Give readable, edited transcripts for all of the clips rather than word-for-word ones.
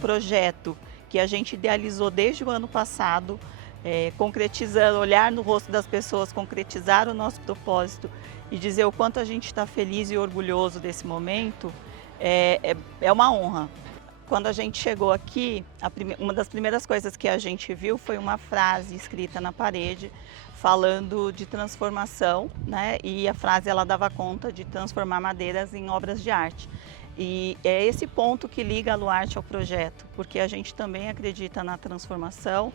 projeto que a gente idealizou desde o ano passado, concretizando, olhar no rosto das pessoas, concretizar o nosso propósito e dizer o quanto a gente está feliz e orgulhoso desse momento, é uma honra. Quando a gente chegou aqui, uma das primeiras coisas que a gente viu foi uma frase escrita na parede falando de transformação, né? E a frase ela dava conta de transformar madeiras em obras de arte. E é esse ponto que liga a Luarte ao projeto, porque a gente também acredita na transformação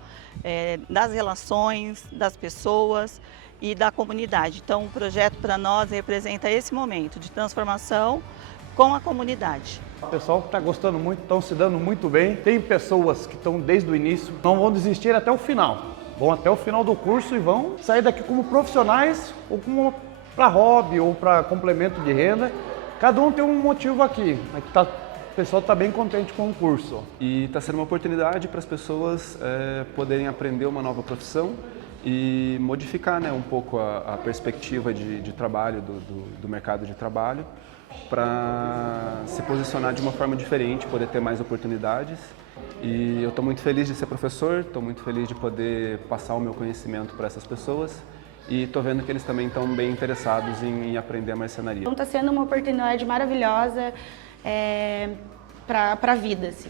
das relações, das pessoas e da comunidade. Então o projeto para nós representa esse momento de transformação com a comunidade. O pessoal está gostando muito, estão se dando muito bem. Tem pessoas que estão desde o início, não vão desistir até o final. Vão até o final do curso e vão sair daqui como profissionais ou como para hobby ou para complemento de renda. Cada um tem um motivo aqui, o pessoal está bem contente com o curso. E está sendo uma oportunidade para as pessoas poderem aprender uma nova profissão e modificar, né, um pouco a perspectiva de trabalho, do mercado de trabalho, para se posicionar de uma forma diferente, poder ter mais oportunidades. E eu estou muito feliz de ser professor, estou muito feliz de poder passar o meu conhecimento para essas pessoas e estou vendo que eles também estão bem interessados em aprender a marcenaria. Então está sendo uma oportunidade maravilhosa para a vida, assim.